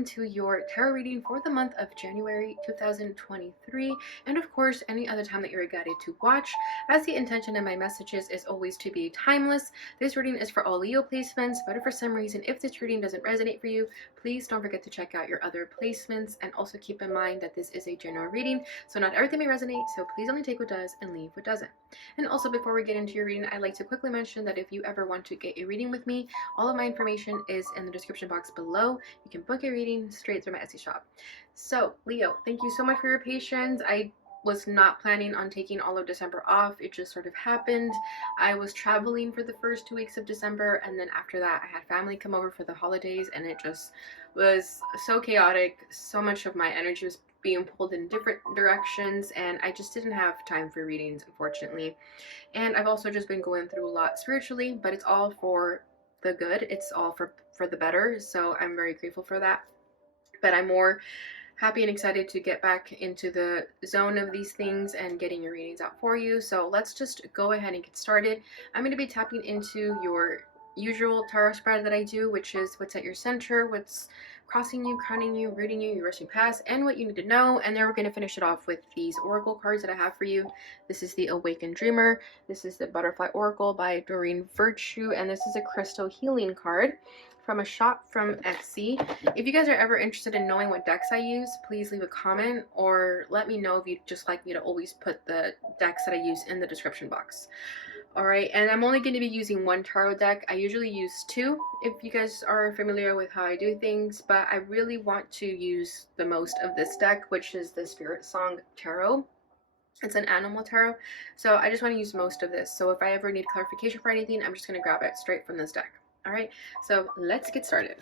welcome to your tarot reading for the month of January 2023, and of course any other time that you're guided to watch, as the intention of my messages is always to be timeless. This reading is for all Leo placements, but if for some reason if this reading doesn't resonate for you, please don't forget to check out your other placements, and also keep in mind that this is a general reading, so not everything may resonate, so please only take what does and leave what doesn't. And also, before we get into your reading, I'd like to quickly mention that if you ever want to get a reading with me, all of my information is in the description box below. You can book a reading straight through my Etsy shop. So, Leo, thank you so much for your patience. I was not planning on taking all of December off. It just sort of happened. I was traveling for the first 2 weeks of December, and then after that, I had family come over for the holidays, and it just was so chaotic. So much of my energy was being pulled in different directions, and I just didn't have time for readings, unfortunately. And I've also just been going through a lot spiritually, but it's all for the good. It's all for the better, so I'm very grateful for that. But I'm more happy and excited to get back into the zone of these things and getting your readings out for you. So let's just go ahead and get started. I'm going to be tapping into your usual tarot spread that I do, which is what's at your center, what's crossing you, crowning you, rooting you, rushing past, and what you need to know. And then we're going to finish it off with these oracle cards that I have for you. This is the Awakened Dreamer. This is the Butterfly Oracle by Doreen Virtue, and this is a crystal healing card from a shop from Etsy. If you guys are ever interested in knowing what decks I use, please leave a comment or let me know if you'd just like me to always put the decks that I use in the description box. Alright, and I'm only going to be using one tarot deck. I usually use two if you guys are familiar with how I do things, but I really want to use the most of this deck, which is the Spirit Song Tarot. It's an animal tarot, so I just want to use most of this. So if I ever need clarification for anything, I'm just going to grab it straight from this deck. Alright, so let's get started.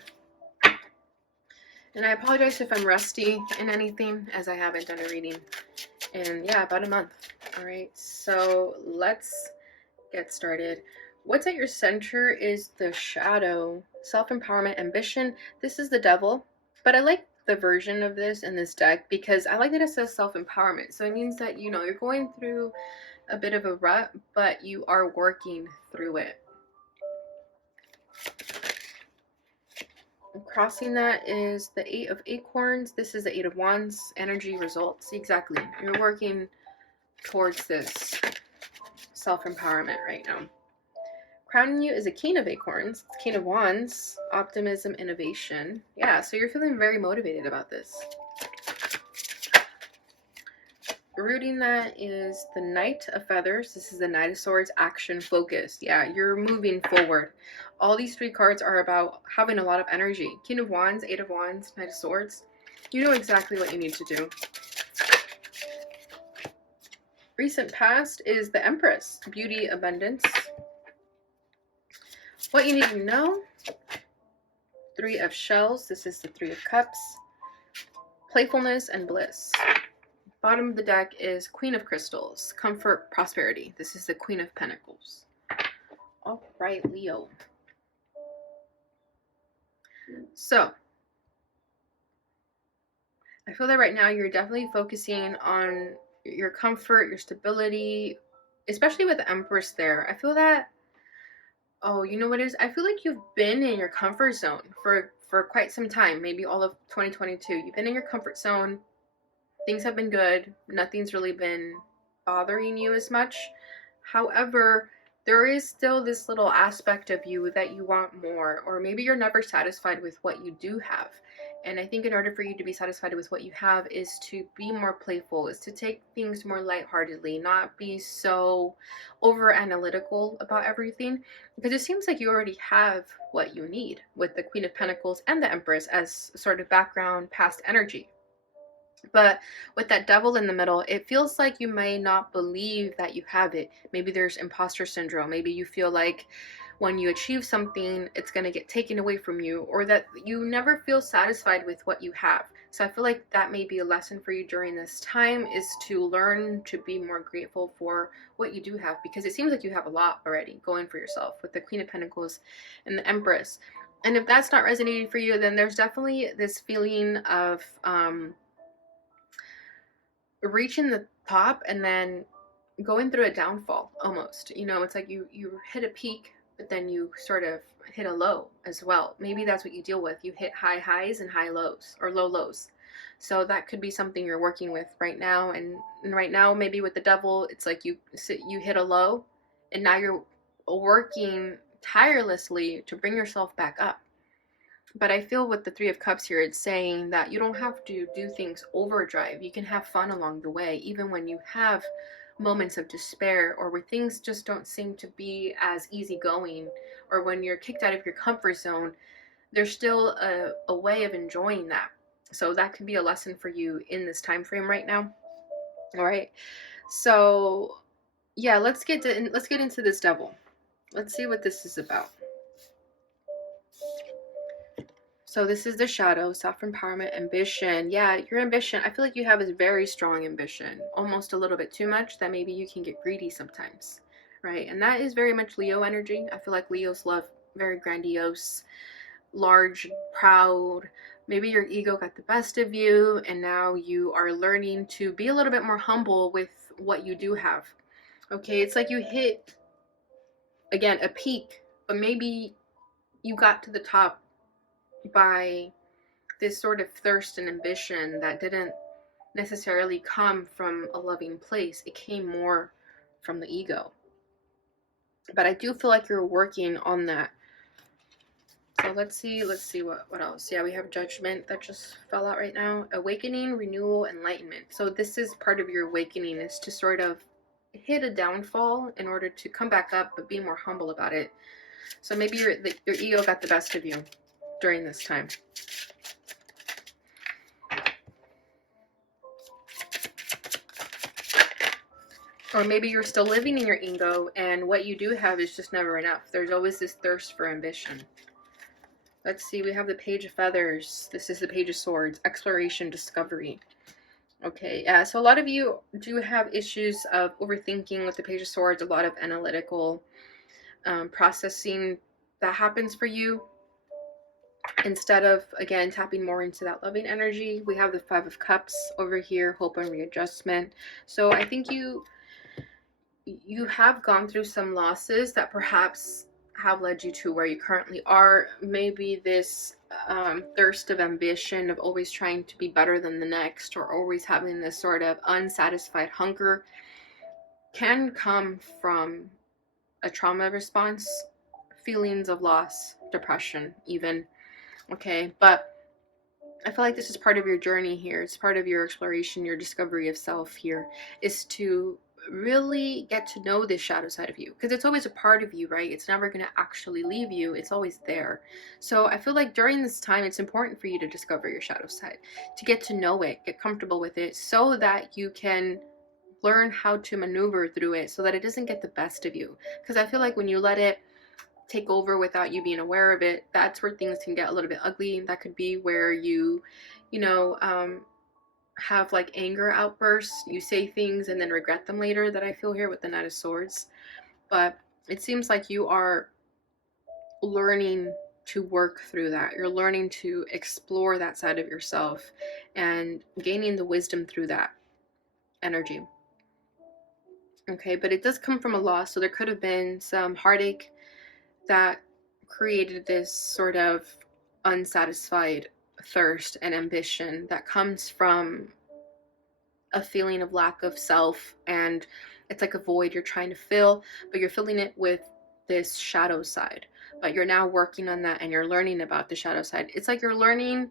And I apologize if I'm rusty in anything, as I haven't done a reading in, yeah, about a month. Alright, so let's get started. What's at your center is the Shadow, self-empowerment, ambition. This is the Devil, but I like the version of this in this deck because I like that it says self-empowerment. So it means that, you know, you're going through a bit of a rut, but you are working through it. Crossing that is the Eight of Acorns. This is the Eight of Wands, energy, results. Exactly. You're working towards this self-empowerment right now. Crowning you is a King of Acorns, King of Wands, optimism, innovation. Yeah, so you're feeling very motivated about this. Rooting that is the Knight of Feathers. This is the Knight of Swords, action, focus. Yeah, you're moving forward. All these three cards are about having a lot of energy. King of Wands, Eight of Wands, Knight of Swords. You know exactly what you need to do. Recent past is the Empress, beauty, abundance. What you need to know, Three of Shells. This is the Three of Cups, playfulness and bliss. Bottom of the deck is Queen of Crystals, comfort, prosperity. This is the Queen of Pentacles. All right, Leo. So I feel that right now you're definitely focusing on your comfort, your stability, especially with the Empress there. I feel that, oh, you know what it is? I feel like you've been in your comfort zone for quite some time, maybe all of 2022. You've been in your comfort zone. Things have been good. Nothing's really been bothering you as much. However, there is still this little aspect of you that you want more, or maybe you're never satisfied with what you do have. And I think in order for you to be satisfied with what you have is to be more playful, is to take things more lightheartedly, not be so over analytical about everything, because it seems like you already have what you need with the Queen of Pentacles and the Empress as sort of background past energy. But with that Devil in the middle, it feels like you may not believe that you have it. Maybe there's imposter syndrome. Maybe you feel like when you achieve something, it's going to get taken away from you, or that you never feel satisfied with what you have. So I feel like that may be a lesson for you during this time, is to learn to be more grateful for what you do have, because it seems like you have a lot already going for yourself with the Queen of Pentacles and the Empress. And if that's not resonating for you, then there's definitely this feeling of reaching the top and then going through a downfall almost. You know, it's like you hit a peak but then you sort of hit a low as well. Maybe that's what you deal with. You hit high highs and high lows, or low lows. So that could be something you're working with right now. And right now, maybe with the devil, it's like you hit a low, and now you're working tirelessly to bring yourself back up. But I feel with the Three of Cups here, it's saying that you don't have to do things overdrive. You can have fun along the way, even when you have moments of despair, or where things just don't seem to be as easygoing, or when you're kicked out of your comfort zone. There's still a way of enjoying that. So that could be a lesson for you in this time frame right now. All right. So yeah, let's get into this devil. Let's see what this is about. So this is the shadow, self-empowerment, ambition. Yeah, your ambition, I feel like you have this very strong ambition, almost a little bit too much, that maybe you can get greedy sometimes, right? And that is very much Leo energy. I feel like Leos love very grandiose, large, proud. Maybe your ego got the best of you, and now you are learning to be a little bit more humble with what you do have. Okay, it's like you hit, again, a peak, but maybe you got to the top by this sort of thirst and ambition that didn't necessarily come from a loving place. It came more from the ego. But I do feel like you're working on that. So let's see what else. Yeah, we have judgment that just fell out right now. Awakening, renewal, enlightenment. So this is part of your awakening, is to sort of hit a downfall in order to come back up, but be more humble about it. So maybe your ego got the best of you during this time. Or maybe you're still living in your ego, and what you do have is just never enough. There's always this thirst for ambition. Let's see, we have the Page of Feathers. This is the Page of Swords, exploration, discovery. Okay, so a lot of you do have issues of overthinking with the Page of Swords, a lot of analytical processing that happens for you. Instead of, again, tapping more into that loving energy, we have the Five of Cups over here, hope and readjustment. So I think you have gone through some losses that perhaps have led you to where you currently are. Maybe this thirst of ambition, of always trying to be better than the next, or always having this sort of unsatisfied hunger, can come from a trauma response, feelings of loss, depression even. Okay, but I feel like this is part of your journey here. It's part of your exploration, your discovery of self here, is to really get to know this shadow side of you, because it's always a part of you, right? It's never going to actually leave you. It's always there. So I feel like during this time, it's important for you to discover your shadow side, to get to know it, get comfortable with it, so that you can learn how to maneuver through it, so that it doesn't get the best of you. Because I feel like when you let it take over without you being aware of it, that's where things can get a little bit ugly. That could be where you have like anger outbursts. You say things and then regret them later, that I feel here with the Knight of Swords. But it seems like you are learning to work through that. You're learning to explore that side of yourself and gaining the wisdom through that energy. Okay, but it does come from a loss, so there could have been some heartache that created this sort of unsatisfied thirst and ambition that comes from a feeling of lack of self, and it's like a void you're trying to fill, but you're filling it with this shadow side. But you're now working on that, and you're learning about the shadow side. It's like you're learning,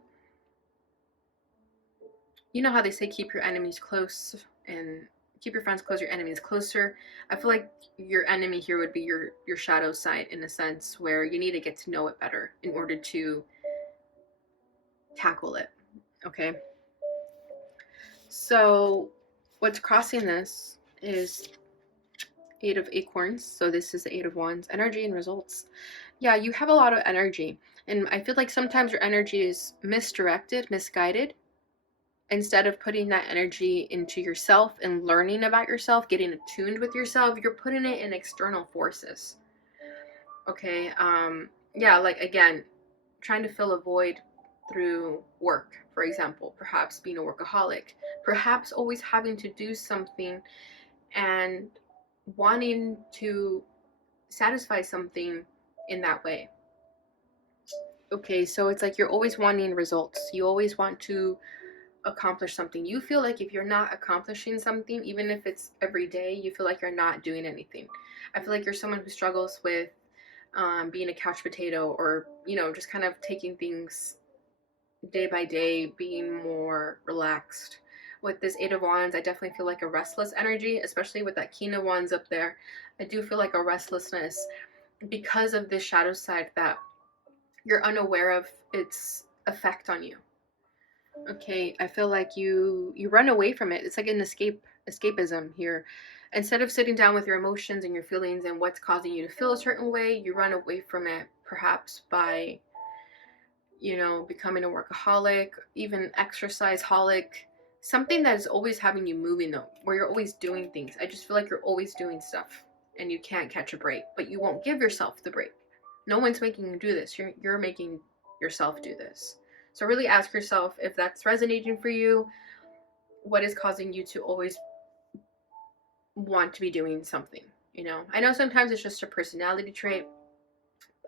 you know how they say keep your enemies close and keep your friends close, your enemies closer. I feel like your enemy here would be your shadow side, in a sense, where you need to get to know it better in order to tackle it. Okay, so what's crossing this is Eight of Acorns. So this is the Eight of Wands, energy and results. Yeah, you have a lot of energy, and I feel like sometimes your energy is misdirected, misguided. Instead of putting that energy into yourself and learning about yourself, getting attuned with yourself, you're putting it in external forces. Okay, yeah, like, again, trying to fill a void through work, for example, perhaps being a workaholic, perhaps always having to do something and wanting to satisfy something in that way. Okay, so it's like you're always wanting results. You always want to accomplish something. You feel like if you're not accomplishing something, even if it's every day, you feel like you're not doing anything. I feel like you're someone who struggles with being a couch potato, or, you know, just kind of taking things day by day, being more relaxed. With this Eight of Wands, I definitely feel like a restless energy, especially with that King of Wands up there. I do feel like a restlessness because of this shadow side that you're unaware of its effect on you. Okay, I feel like you run away from it. It's like an escapism here. Instead of sitting down with your emotions and your feelings and what's causing you to feel a certain way, you run away from it, perhaps by, you know, becoming a workaholic, even exercise holic, something that is always having you moving though, where you're always doing things. I just feel like you're always doing stuff and you can't catch a break, but you won't give yourself the break. No one's making you do this. You're making yourself do this. So really ask yourself if that's resonating for you. What is causing you to always want to be doing something? You know, I know sometimes it's just a personality trait.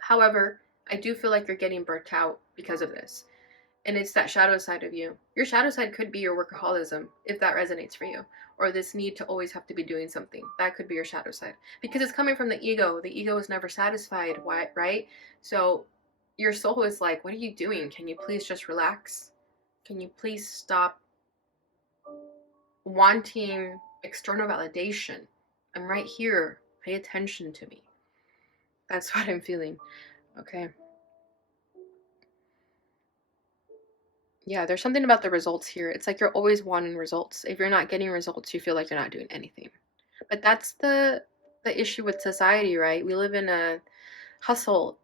However, I do feel like you're getting burnt out because of this. And it's that shadow side of you. Your shadow side could be your workaholism, if that resonates for you. Or this need to always have to be doing something. That could be your shadow side. Because it's coming from the ego. The ego is never satisfied, right? So your soul is like, what are you doing? Can you please just relax? Can you please stop wanting external validation? I'm right here. Pay attention to me. That's what I'm feeling. Okay. Yeah, there's something about the results here. It's like you're always wanting results. If you're not getting results, you feel like you're not doing anything. But that's the issue with society, right? We live in a hustle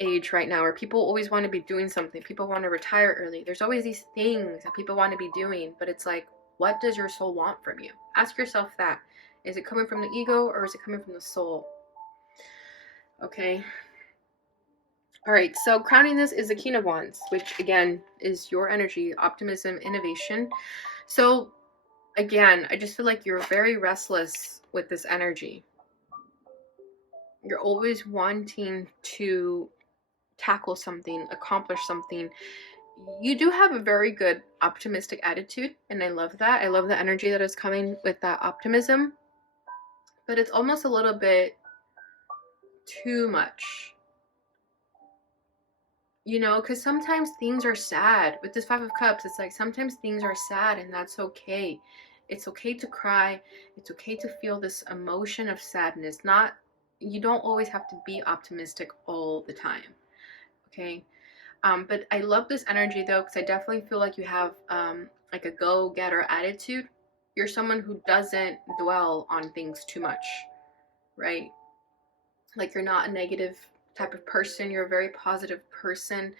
age right now where people always want to be doing something. People want to retire early. There's always these things that people want to be doing, but it's like, what does your soul want from you? Ask yourself that. Is it coming from the ego or is it coming from the soul? Okay. All right, so crowning this is the King of Wands, which again is your energy, optimism, innovation. So again, I just feel like you're very restless with this energy. You're always wanting to tackle something, accomplish something. You do have a very good optimistic attitude, and I love that. I love the energy that is coming with that optimism, but it's almost a little bit too much. You know, because sometimes things are sad. With this Five of Cups, it's like sometimes things are sad, and that's okay. It's okay to cry. It's okay to feel this emotion of sadness. Not, you don't always have to be optimistic all the time. Okay. But I love this energy though, because I definitely feel like you have like a go-getter attitude. You're someone who doesn't dwell on things too much, right? Like you're not a negative type of person. You're a very positive person.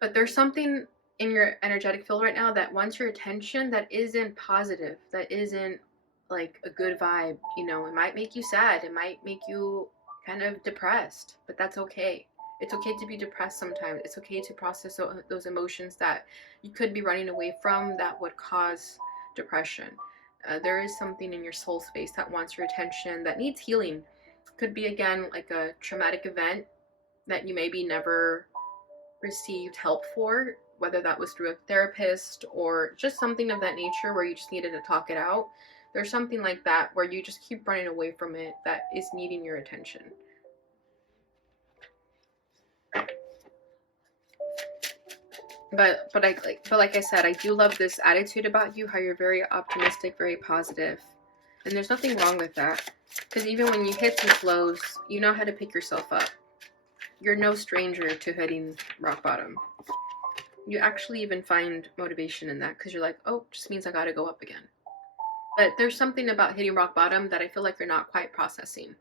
But there's something in your energetic field right now that wants your attention that isn't positive, that isn't like a good vibe. You know, it might make you sad. It might make you kind of depressed, but that's okay. It's okay to be depressed sometimes. It's okay to process those emotions that you could be running away from that would cause depression. There is something in your soul space that wants your attention, that needs healing. Could be, again, like a traumatic event that you maybe never received help for, whether that was through a therapist or just something of that nature where you just needed to talk it out. There's something like that where you just keep running away from it that is needing your attention. But like I said, I do love this attitude about you, how you're very optimistic, very positive. And there's nothing wrong with that. Because even when you hit some flows, you know how to pick yourself up. You're no stranger to hitting rock bottom. You actually even find motivation in that because you're like, oh, just means I gotta go up again. But there's something about hitting rock bottom that I feel like you're not quite processing.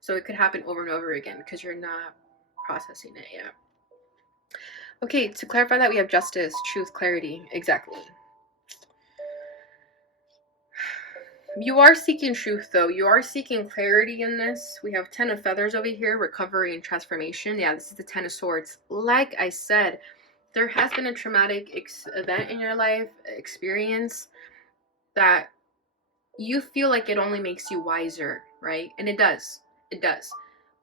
So it could happen over and over again because you're not processing it yet. Okay, to clarify that, we have justice, truth, clarity. Exactly. You are seeking truth, though. You are seeking clarity in this. We have 10 of Feathers over here, recovery and transformation. Yeah, this is the 10 of Swords. Like I said, there has been a traumatic event in your life, experience, that you feel like it only makes you wiser, right? And it does. It does.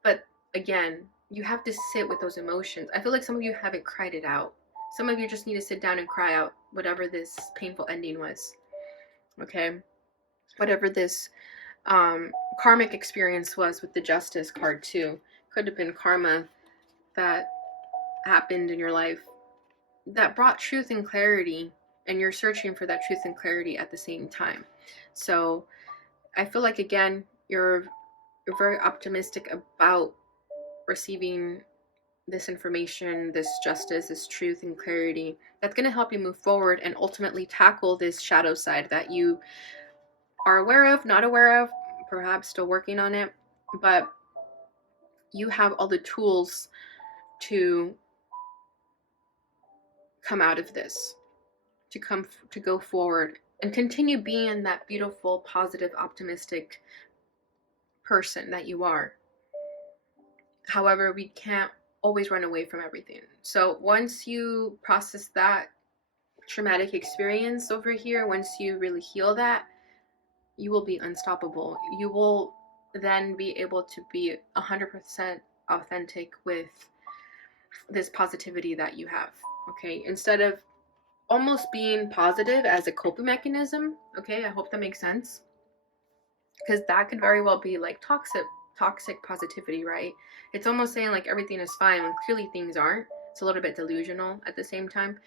But again, you have to sit with those emotions. I feel like some of you haven't cried it out. Some of you just need to sit down and cry out whatever this painful ending was. Okay? Whatever this karmic experience was with the Justice card too. Could have been karma that happened in your life that brought truth and clarity, and you're searching for that truth and clarity at the same time. So I feel like, again, you're very optimistic about receiving this information, this justice, this truth and clarity that's going to help you move forward and ultimately tackle this shadow side that you are aware of, not aware of, perhaps still working on it, but you have all the tools to come out of this, to go forward and continue being that beautiful, positive, optimistic person that you are. However, we can't always run away from everything. So once you process that traumatic experience over here, once you really heal that, you will be unstoppable. You will then be able to be 100% authentic with this positivity that you have. Okay, instead of almost being positive as a coping mechanism. Okay, I hope that makes sense, because that could very well be like toxic positivity, right? It's almost saying like everything is fine when clearly things aren't. It's a little bit delusional at the same time.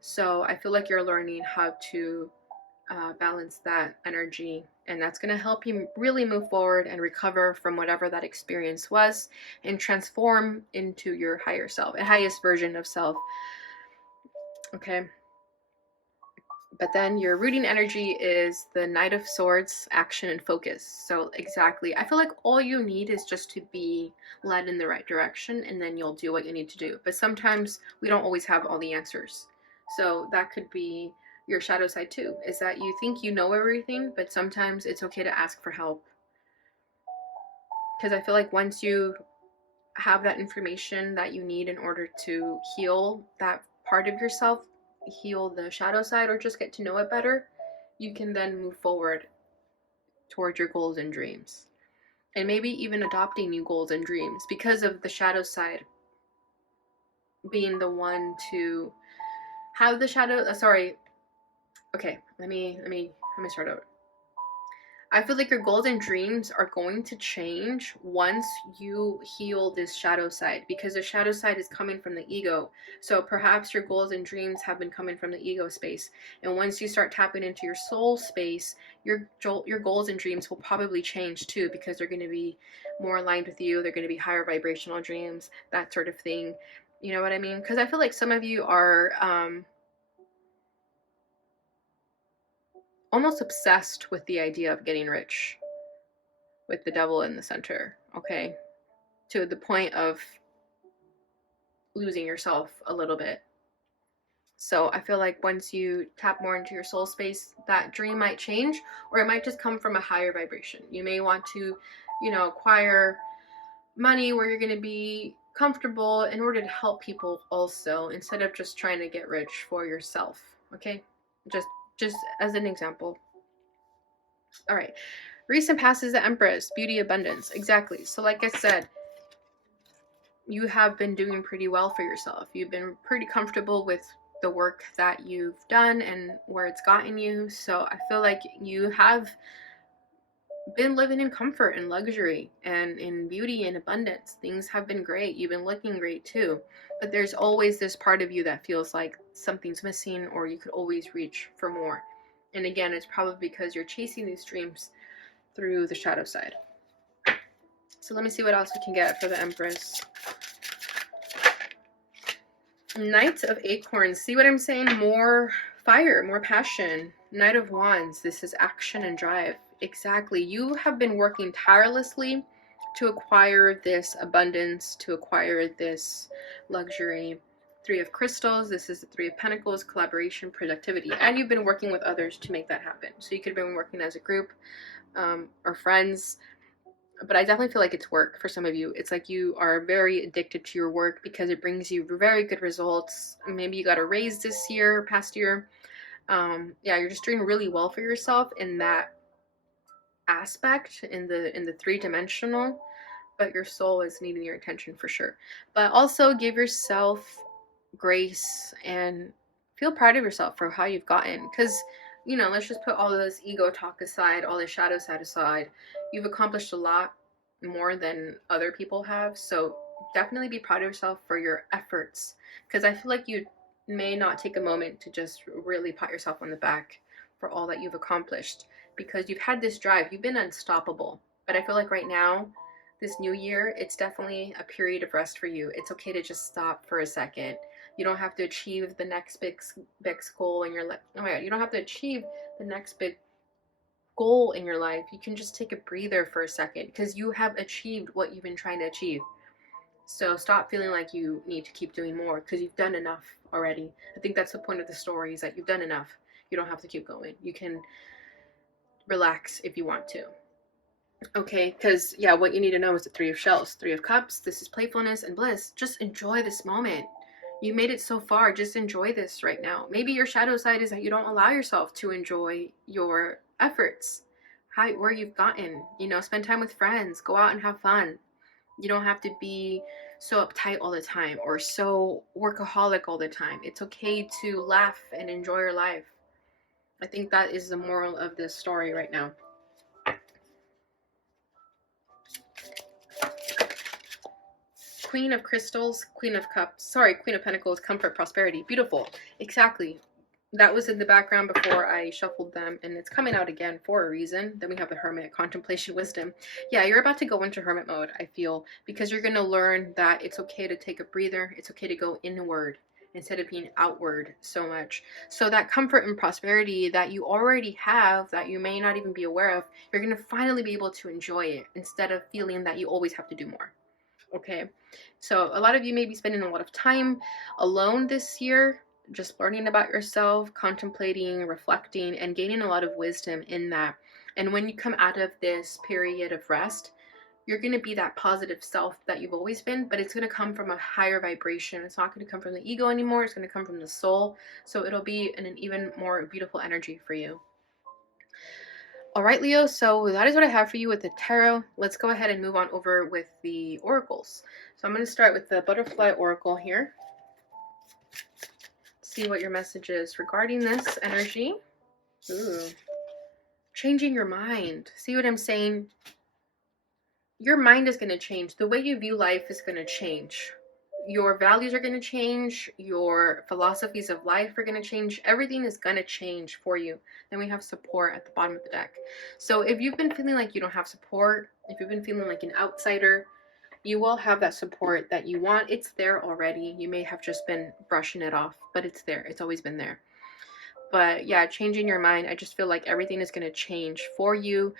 So I feel like you're learning how to balance that energy, and that's going to help you really move forward and recover from whatever that experience was and transform into your higher self, a highest version of self. Okay. But then your rooting energy is the Knight of Swords, action and focus. So exactly, I feel like all you need is just to be led in the right direction, and then you'll do what you need to do. But sometimes we don't always have all the answers. So that could be your shadow side too, is that you think you know everything, but sometimes it's okay to ask for help. Because I feel like once you have that information that you need in order to heal that part of yourself, heal the shadow side, or just get to know it better, you can then move forward towards your goals and dreams. And maybe even adopting new goals and dreams because of the shadow side being the one to have the shadow. Okay, let me start over. I feel like your goals and dreams are going to change once you heal this shadow side, because the shadow side is coming from the ego. So perhaps your goals and dreams have been coming from the ego space. And once you start tapping into your soul space, your goals and dreams will probably change too, because they're going to be more aligned with you. They're going to be higher vibrational dreams, that sort of thing. You know what I mean? Because I feel like some of you are almost obsessed with the idea of getting rich with the devil in the center, okay? To the point of losing yourself a little bit. So I feel like once you tap more into your soul space, that dream might change, or it might just come from a higher vibration. You may want to, acquire money where you're going to be comfortable in order to help people also, instead of just trying to get rich for yourself, okay? Just as an example. All right. Recent past is the Empress, beauty, abundance. Exactly. So like I said, you have been doing pretty well for yourself. You've been pretty comfortable with the work that you've done and where it's gotten you. So I feel like you have been living in comfort and luxury and in beauty and abundance. Things have been great. You've been looking great too. But there's always this part of you that feels like something's missing, or you could always reach for more. And again, it's probably because you're chasing these dreams through the shadow side. So let me see what else we can get for the Empress. Knight of Acorns. See what I'm saying? More fire, more passion. Knight of Wands. This is action and drive. Exactly. You have been working tirelessly to acquire this abundance, to acquire this luxury. Three of Crystals. This is the Three of Pentacles, collaboration, productivity. And you've been working with others to make that happen. So you could have been working as a group or friends. But I definitely feel like it's work for some of you. It's like you are very addicted to your work because it brings you very good results. Maybe you got a raise this year, past year. Yeah, you're just doing really well for yourself in that aspect, in the three-dimensional. but your soul is needing your attention for sure. But also give yourself grace and feel proud of yourself for how you've gotten. Because, you know, let's just put all this ego talk aside, all the shadow side aside. You've accomplished a lot more than other people have. So definitely be proud of yourself for your efforts. Because I feel like you may not take a moment to just really pat yourself on the back for all that you've accomplished. Because you've had this drive, you've been unstoppable. But I feel like right now, this new year, it's definitely a period of rest for you. It's okay to just stop for a second. You don't have to achieve the next big goal in your life. Oh my God, you don't have to achieve the next big goal in your life. You can just take a breather for a second because you have achieved what you've been trying to achieve. So stop feeling like you need to keep doing more because you've done enough already. I think that's the point of the story, is that you've done enough. You don't have to keep going. You can relax if you want to. Okay, because yeah, what you need to know is the Three of Shells, Three of Cups. This is playfulness and bliss. Just enjoy this moment. You made it so far. Just enjoy this right now. Maybe your shadow side is that you don't allow yourself to enjoy your efforts, where you've gotten. You know, spend time with friends. Go out and have fun. You don't have to be so uptight all the time or so workaholic all the time. It's okay to laugh and enjoy your life. I think that is the moral of this story right now. Queen of Crystals, Queen of Cups, sorry, Queen of Pentacles, Comfort, Prosperity. Beautiful. Exactly. That was in the background before I shuffled them, and it's coming out again for a reason. Then we have the Hermit, Contemplation, Wisdom. Yeah, you're about to go into Hermit mode, I feel, because you're going to learn that it's okay to take a breather. It's okay to go inward instead of being outward so much. So that comfort and prosperity that you already have, that you may not even be aware of, you're going to finally be able to enjoy it instead of feeling that you always have to do more. Okay, so a lot of you may be spending a lot of time alone this year, just learning about yourself, contemplating, reflecting, and gaining a lot of wisdom in that. And when you come out of this period of rest, you're going to be that positive self that you've always been, but it's going to come from a higher vibration. It's not going to come from the ego anymore. It's going to come from the soul. So it'll be an even more beautiful energy for you. All right, Leo, so that is what I have for you with the tarot. Let's go ahead and move on over with the oracles. So I'm going to start with the Butterfly Oracle here. See what your message is regarding this energy. Ooh. Changing your mind. See what I'm saying? Your mind is going to change. The way you view life is going to change. Your values are going to change. Your philosophies of life are going to change. Everything is going to change for you. Then we have support at the bottom of the deck. So if you've been feeling like you don't have support, if you've been feeling like an outsider, you will have that support that you want. It's there already. You may have just been brushing it off, but it's there. It's always been there. But yeah, changing your mind. I just feel like everything is going to change for you.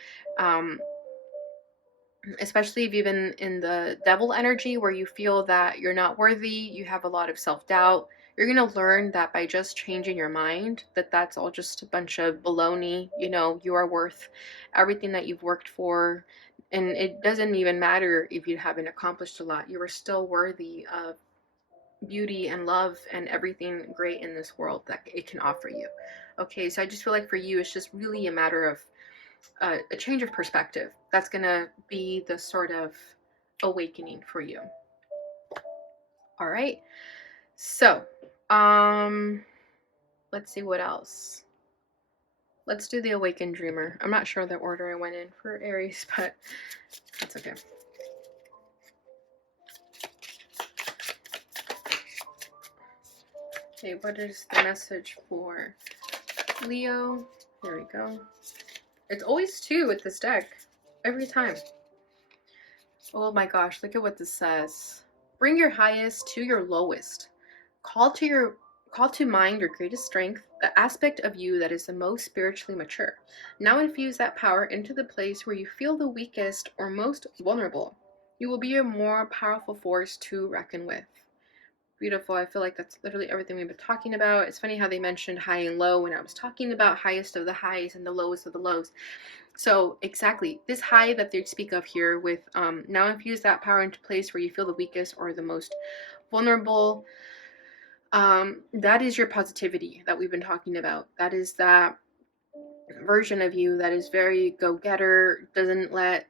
Especially if you've been in the devil energy where you feel that you're not worthy, you have a lot of self-doubt. You're going to learn that by just changing your mind, that that's all just a bunch of baloney. You know, you are worth everything that you've worked for. And it doesn't even matter if you haven't accomplished a lot. You are still worthy of beauty and love and everything great in this world that it can offer you. Okay, so I just feel like for you, it's just really a matter of a change of perspective. That's gonna be the sort of awakening for you. All right, so let's see what else. Let's do the Awakened Dreamer. I'm not sure the order I went in for Aries, but that's okay. Okay, what is the message for Leo? There we go. It's always 2 with this deck. Every time. Oh my gosh, look at what this says. Bring your highest to your lowest. Call to mind your greatest strength, the aspect of you that is the most spiritually mature. Now infuse that power into the place where you feel the weakest or most vulnerable. You will be a more powerful force to reckon with. Beautiful. I feel like that's literally everything we've been talking about. It's funny how they mentioned high and low when I was talking about highest of the highs and the lowest of the lows. So exactly, this high that they speak of here with now infuse that power into place where you feel the weakest or the most vulnerable. That is your positivity that we've been talking about. That is that version of you that is very go-getter, doesn't let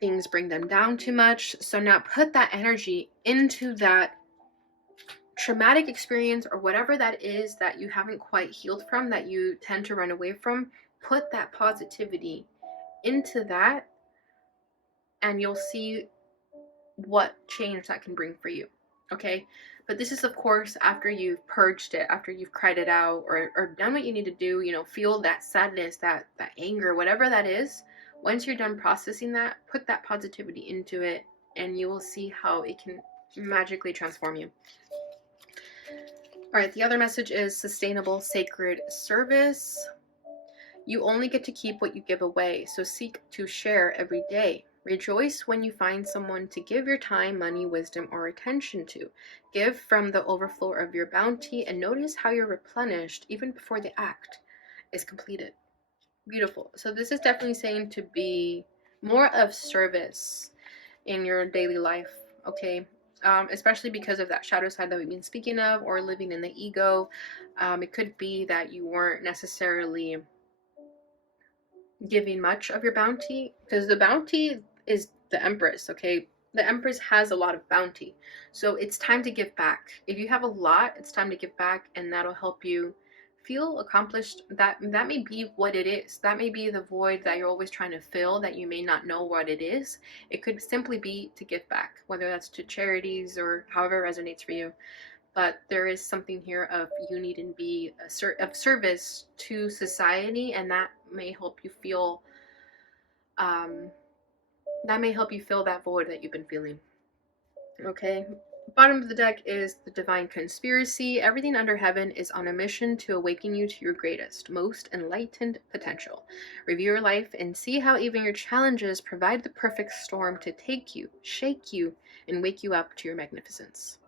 things bring them down too much. So now put that energy into that traumatic experience or whatever that is that you haven't quite healed from, that you tend to run away from. Put that positivity into that, and you'll see what change that can bring for you. Okay, but this is of course after you've purged it, after you've cried it out, or done what you need to do, you know, feel that sadness, that anger, whatever that is. Once you're done processing that, put that positivity into it, and you will see how it can magically transform you. All right, the other message is sustainable sacred service. You only get to keep what you give away, so seek to share every day. Rejoice when you find someone to give your time, money, wisdom, or attention to. Give from the overflow of your bounty, and notice how you're replenished even before the act is completed. Beautiful. So this is definitely saying to be more of service in your daily life, okay? Especially because of that shadow side that we've been speaking of, or living in the ego. It could be that you weren't necessarily giving much of your bounty, because the bounty is the Empress, okay? The Empress has a lot of bounty, so it's time to give back. If you have a lot, it's time to give back, and that'll help you feel accomplished. That may be what it is. That may be the void that you're always trying to fill, that you may not know what it is. It could simply be to give back, whether that's to charities or however it resonates for you. But there is something here of you need to be of service to society, and that may help you feel that void that you've been feeling. Okay, bottom of the deck is the divine conspiracy. Everything under heaven is on a mission to awaken you to your greatest, most enlightened potential. Review your life and see how even your challenges provide the perfect storm to take you, shake you, and wake you up to your magnificence.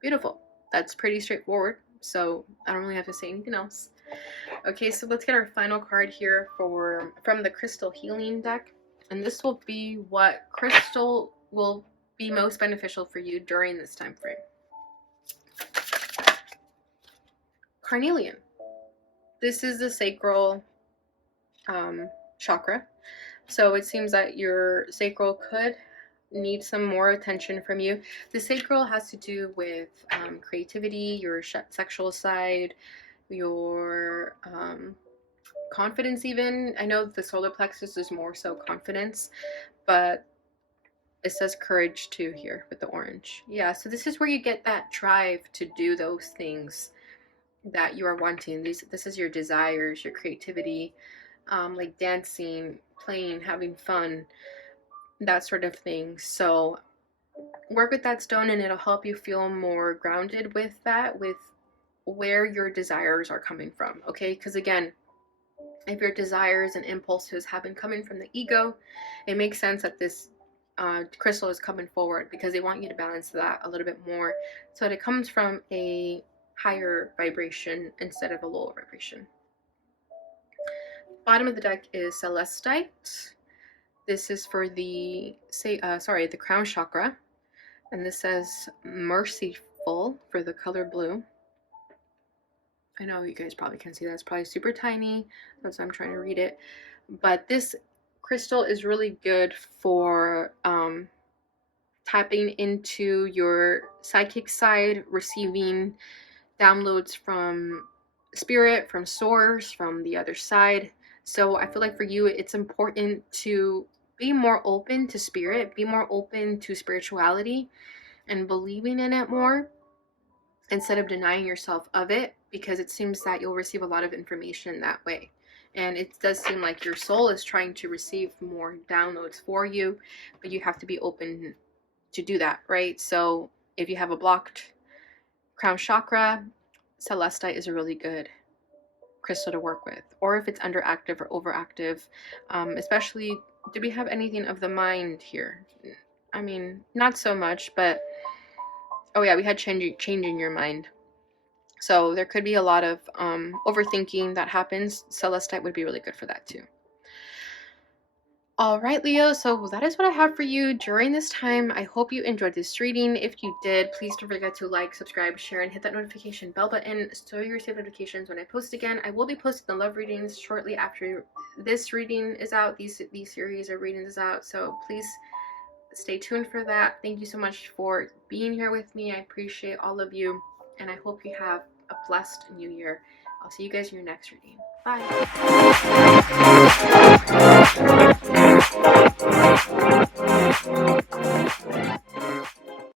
Beautiful. That's pretty straightforward, so I don't really have to say anything else. Okay, so let's get our final card here from the Crystal Healing deck, and this will be what crystal will be most beneficial for you during this time frame. Carnelian. This is the sacral chakra, so it seems that your sacral could need some more attention from you. The sacral has to do with creativity, your sexual side, your confidence even. I know the solar plexus is more so confidence, but it says courage too here with the orange. Yeah, so this is where you get that drive to do those things that you are wanting. This is your desires, your creativity, like dancing, playing, having fun, that sort of thing. So work with that stone, and it'll help you feel more grounded with that, with where your desires are coming from. Okay, because again, if your desires and impulses have been coming from the ego, it makes sense that this crystal is coming forward, because they want you to balance that a little bit more so that it comes from a higher vibration instead of a lower vibration. Bottom of the deck is Celestite. This is for the crown chakra, and this says merciful for the color blue. I know you guys probably can't see that. It's probably super tiny. That's why I'm trying to read it. But this crystal is really good for tapping into your psychic side, receiving downloads from spirit, from source, from the other side. So I feel like for you, it's important to be more open to spirit, be more open to spirituality, and believing in it more instead of denying yourself of it, because it seems that you'll receive a lot of information that way. And it does seem like your soul is trying to receive more downloads for you, but you have to be open to do that, right? So if you have a blocked crown chakra, Celestite is a really good crystal to work with. Or if it's underactive or overactive, especially, do we have anything of the mind here? I mean, not so much, but oh yeah, we had changing your mind. So there could be a lot of overthinking that happens. Celestite would be really good for that too. All right, Leo, so that is what I have for you during this time. I hope you enjoyed this reading. If you did, please don't forget to like, subscribe, share, and hit that notification bell button so you receive notifications when I post again. I will be posting the love readings shortly after this reading is out. These series of readings is out, so please stay tuned for that. Thank you so much for being here with me. I appreciate all of you, and I hope you have a blessed new year. I'll see you guys in your next reading. Bye.